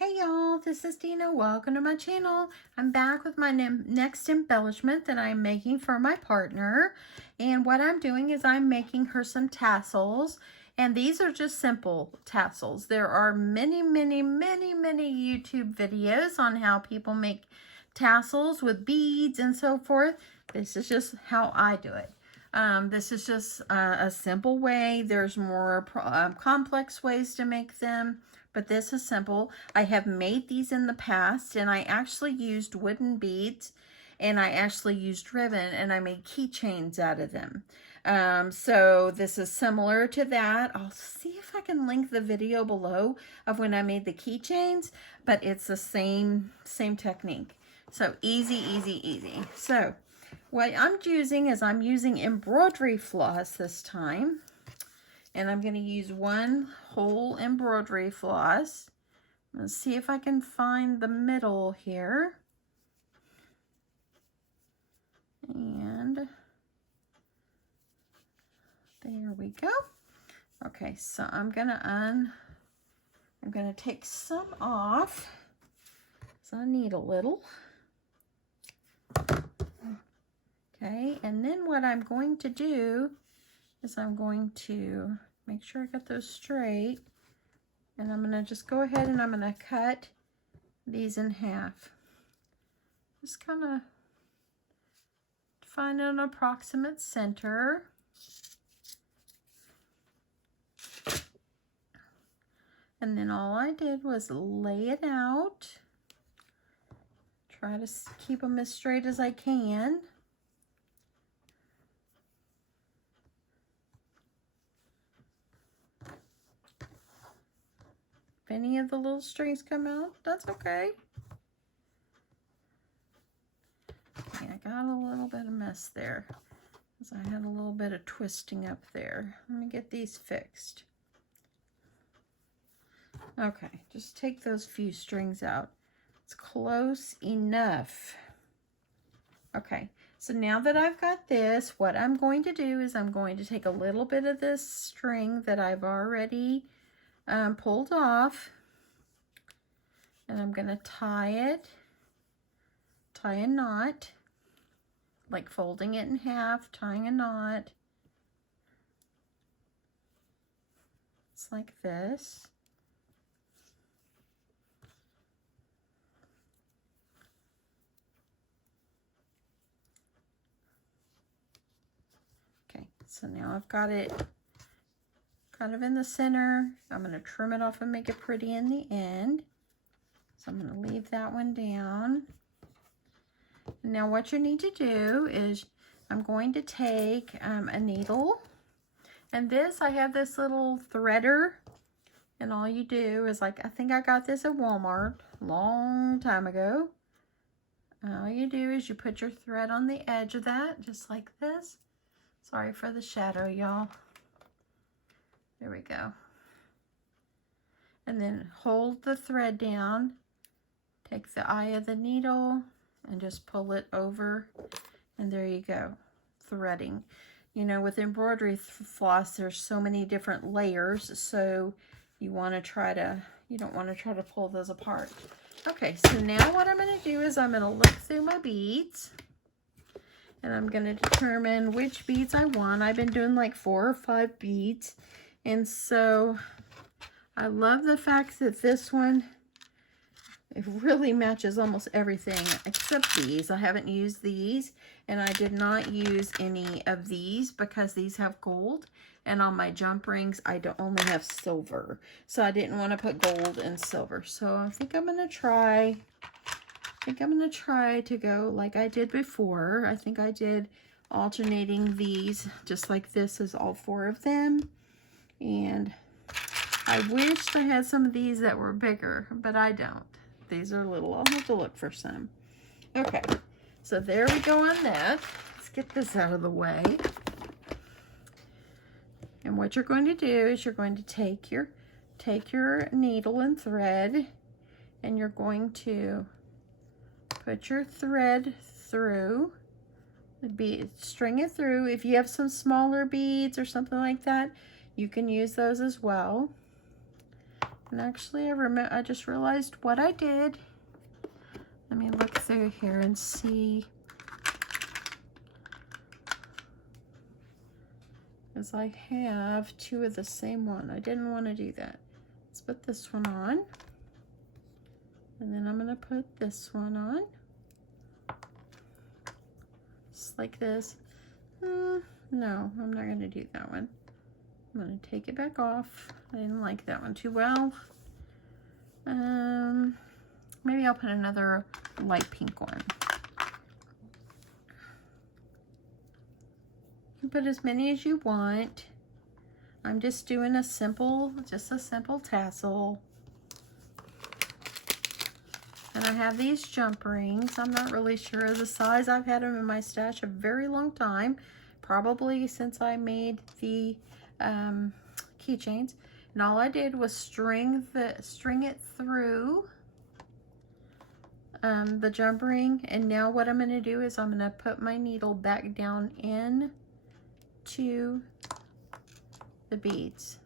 Hey y'all, this is Dina. Welcome to my channel. I'm back with my next embellishment that I'm making for my partner. And what I'm doing is I'm making her some tassels. And these are just simple tassels. There are many YouTube videos on how people make tassels with beads and so forth. This is just how I do it. This is just a simple way. There's more complex ways to make them, but this is simple. I have made these in the past, and I actually used wooden beads, and I actually used ribbon, and I made keychains out of them. So this is similar to that. I'll see if I can link the video below of when I made the keychains, but it's the same technique. So easy. So what I'm using is I'm using embroidery floss this time. And I'm going to use one whole embroidery floss. Let's see if I can find the middle here. And there we go. Okay, so I'm going to take some off. So I need a little. Okay, and then what I'm going to do is I'm going to make sure I got those straight, and I'm going to just go ahead and I'm going to cut these in half. Just kind of find an approximate center. And then all I did was lay it out. Try to keep them as straight as I can. If any of the little strings come out, that's okay. Okay, I got a little bit of mess there, because I had a little bit of twisting up there. Let me get these fixed. Okay, just take those few strings out. It's close enough. Okay, so now that I've got this, what I'm going to do is I'm going to take a little bit of this string that I've already pulled off, and I'm going to tie a knot, like folding it in half, tying a knot. It's like this. Okay, so now I've got it kind of in the center. I'm going to trim it off and make it pretty in the end. So I'm going to leave that one down. Now what you need to do is I'm going to take a needle, and I have this little threader, and all you do is, like, I think I got this at Walmart a long time ago. All you do is you put your thread on the edge of that, just like this. Sorry for the shadow, y'all. There we go. And then hold the thread down, take the eye of the needle, and just pull it over, and there you go, threading. You know, with embroidery floss, there's so many different layers, so you don't want to try to pull those apart. Okay, so now what I'm going to do is I'm going to look through my beads, and I'm going to determine which beads I want. I've been doing like 4 or 5 beads, and so I love the fact that this one, it really matches almost everything except these. I haven't used these, and I did not use any of these because these have gold, and on my jump rings I only have silver, so I didn't want to put gold and silver. So I think I'm going to try to go like I did before. I think I did alternating these just like this is all 4 of them, and I wished I had some of these that were bigger, but I don't. These are little. I'll have to look for some. Okay, so there we go on that. Let's get this out of the way. And what you're going to do is you're going to take your needle and thread, and you're going to put your thread through the bead, string it through. If you have some smaller beads or something like that, you can use those as well. And actually, I just realized what I did. Let me look through here and see. Because I have two of the same one. I didn't want to do that. Let's put this one on. And then I'm going to put this one on. Just like this. No, I'm not going to do that one. I'm going to take it back off. I didn't like that one too well. Maybe I'll put another light pink one. You can put as many as you want. I'm just doing a simple tassel. And I have these jump rings. I'm not really sure of the size. I've had them in my stash a very long time, probably since I made the keychains. And all I did was string it through the jump ring. And now what I'm going to do is I'm going to put my needle back down in to the beads.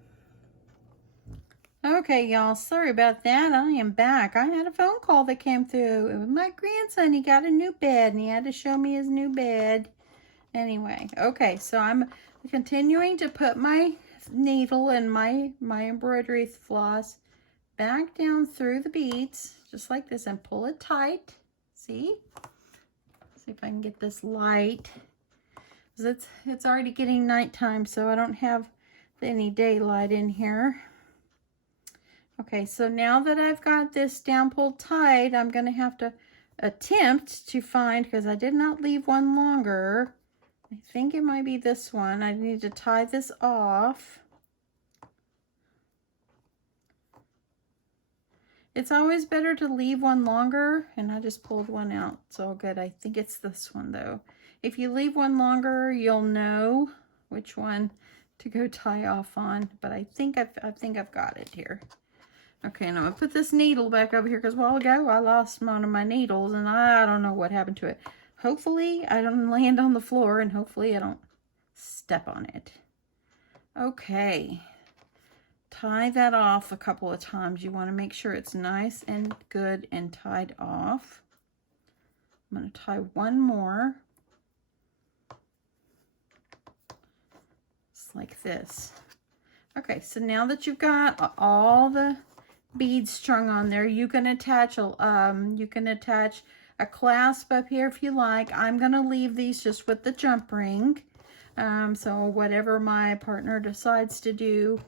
Okay, y'all, sorry about that. I am back. I had a phone call that came through. It was my grandson. He got a new bed, and he had to show me his new bed. Anyway, okay, so I'm continuing to put my needle and my embroidery floss back down through the beads, just like this, and pull it tight. See? See if I can get this light. It's already getting nighttime, so I don't have any daylight in here. Okay, so now that I've got this down pulled tight, I'm going to have to attempt to find, because I did not leave one longer. I think it might be this one. I need to tie this off. It's always better to leave one longer, and I just pulled one out. It's all good. I think it's this one, though. If you leave one longer, you'll know which one to go tie off on, but I think I've got it here. Okay, and I'm going to put this needle back over here because a while ago I lost one of my needles and I don't know what happened to it. Hopefully I don't land on the floor and hopefully I don't step on it. Okay, tie that off a couple of times. You want to make sure it's nice and good and tied off. I'm going to tie one more. Just like this. Okay, so now that you've got all the beads strung on there, you can attach a clasp up here if you like. I'm gonna leave these just with the jump ring, so whatever my partner decides to do,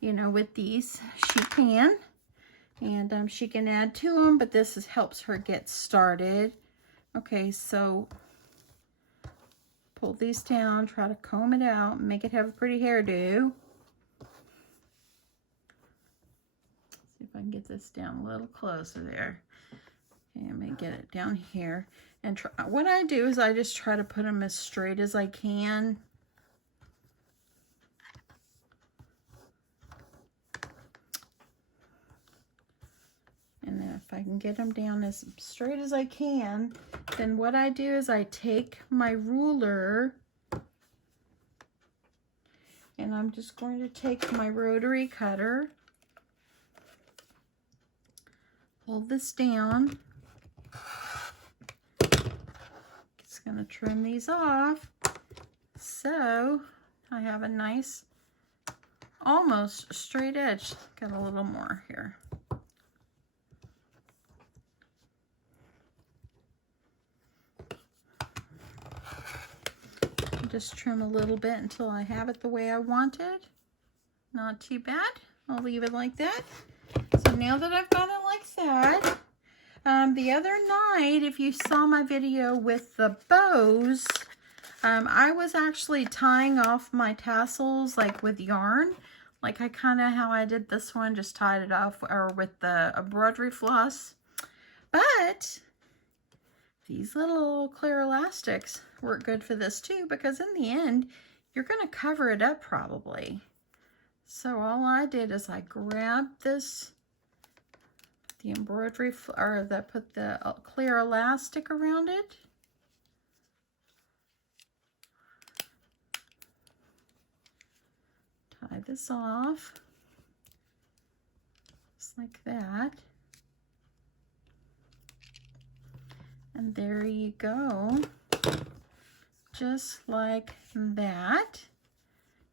you know, with these, she can, and she can add to them, but this helps her get started. Okay, so pull these down, try to comb it out, make it have a pretty hairdo. If I can get this down a little closer there. Okay, I'm going to get it down here. And what I do is I just try to put them as straight as I can. And then if I can get them down as straight as I can, then what I do is I take my ruler and I'm just going to take my rotary cutter, pull this down. Just going to trim these off so I have a nice, almost straight edge. Got a little more here. Just trim a little bit until I have it the way I want it. Not too bad. I'll leave it like that. So now that I've got it like that, the other night, if you saw my video with the bows, I was actually tying off my tassels like with yarn. Like how I did this one, just tied it off or with the embroidery floss. But these little clear elastics work good for this too, because in the end, you're going to cover it up probably. So all I did is I grabbed this, the embroidery, or put the clear elastic around it. Tie this off. just like that. And there you go, just like that.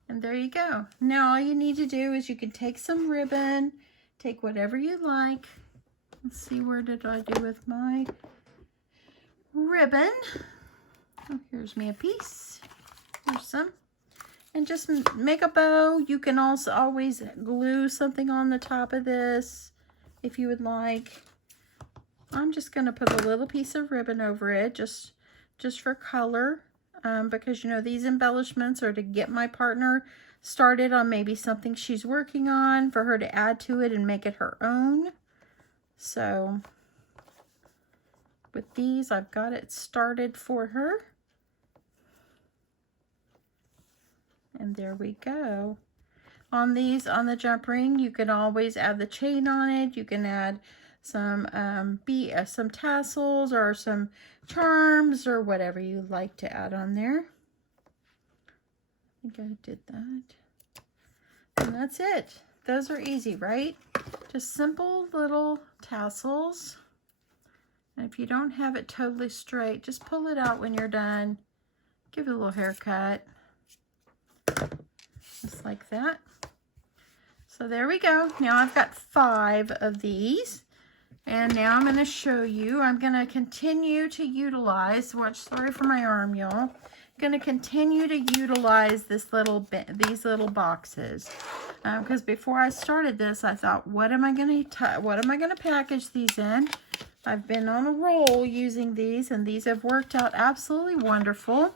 And there you go. Now all you need to do is you can take some ribbon, take whatever you like. Let's see, where did I do with my ribbon? Oh, here's me a piece. Here's some. And just make a bow. You can also always glue something on the top of this if you would like. I'm just going to put a little piece of ribbon over it just for color, because you know these embellishments are to get my partner started on maybe something she's working on, for her to add to it and make it her own. So with these, I've got it started for her. And there we go. On these, on the jump ring, you can always add the chain on it. You can add some tassels or some charms or whatever you like to add on there. I think I did that. And that's it. Those are easy, right? Just simple little tassels. And if you don't have it totally straight, just pull it out when you're done. Give it a little haircut. Just like that. So there we go. Now I've got 5 of these. And now I'm going to show you. I'm going to continue to utilize, sorry for my arm, y'all. I'm going to continue to utilize these little boxes. Because before I started this, I thought, what am I going to package these in? I've been on a roll using these, and these have worked out absolutely wonderful.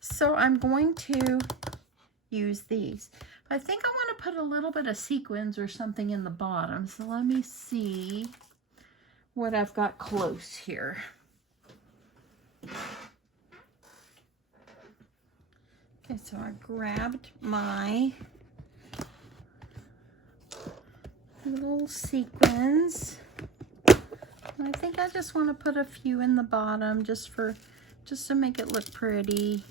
So I'm going to use these. I think I want to put a little bit of sequins or something in the bottom. So let me see what I've got close here. Okay, so I grabbed my little sequins. I think I just want to put a few in the bottom just to make it look pretty.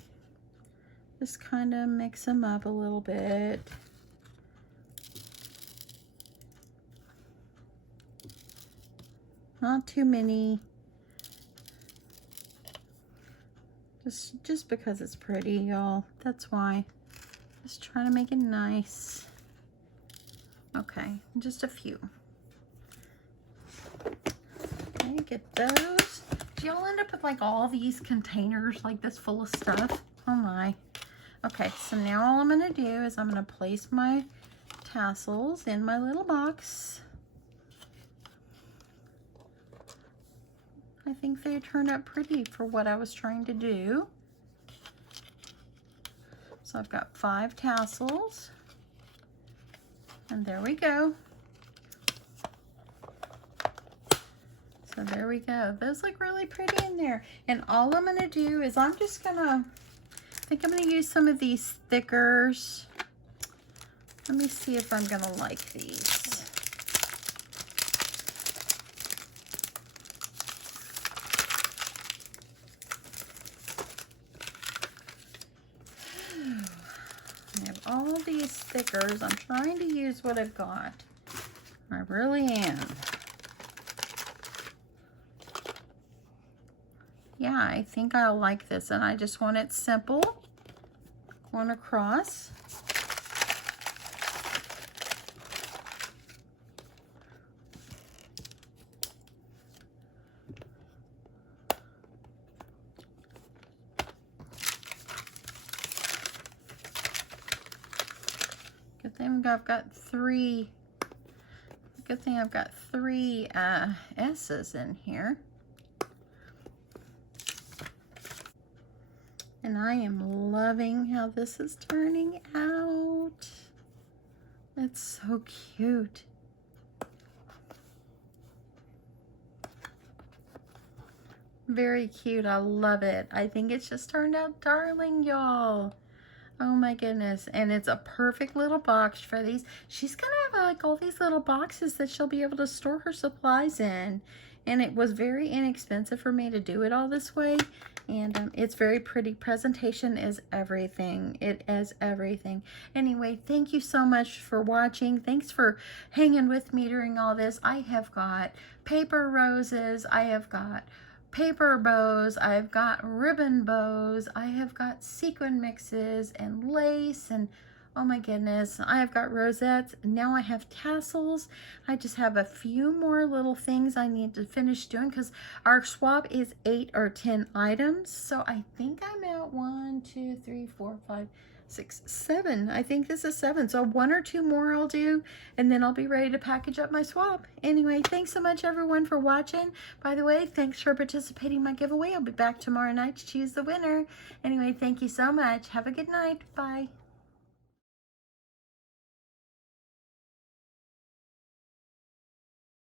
Just kind of mix them up a little bit. Not too many. Just because it's pretty, y'all. That's why. Just trying to make it nice. Okay, just a few. Okay, get those. Do y'all end up with like all these containers like this full of stuff? Oh my. Okay, so now all I'm going to do is I'm going to place my tassels in my little box. I think they turned out pretty for what I was trying to do. So I've got 5 tassels. And there we go. So there we go. Those look really pretty in there. And all I'm going to do is I think I'm going to use some of these thickers. Let me see if I'm going to like these. I have all these stickers. I'm trying to use what I've got. I really am. Yeah, I think I'll like this, and I just want it simple. Going across. Good thing I've got 3. Good thing I've got 3 S's in here. And I am loving how this is turning out. It's so cute. Very cute. I love it. I think it's just turned out darling, y'all. Oh my goodness. And it's a perfect little box for these. She's gonna have like all these little boxes that she'll be able to store her supplies in. And it was very inexpensive for me to do it all this way. And it's very pretty. Presentation is everything. It is everything. Anyway, thank you so much for watching. Thanks for hanging with me during all this. I have got paper roses. I have got paper bows. I've got ribbon bows. I have got sequin mixes and lace and oh my goodness, I have got rosettes. Now I have tassels. I just have a few more little things I need to finish doing because our swap is 8 or 10 items. So I think I'm at 1, 2, 3, 4, 5, 6, 7. I think this is 7. So 1 or 2 more I'll do, and then I'll be ready to package up my swap. Anyway, thanks so much everyone for watching. By the way, thanks for participating in my giveaway. I'll be back tomorrow night to choose the winner. Anyway, thank you so much. Have a good night. Bye.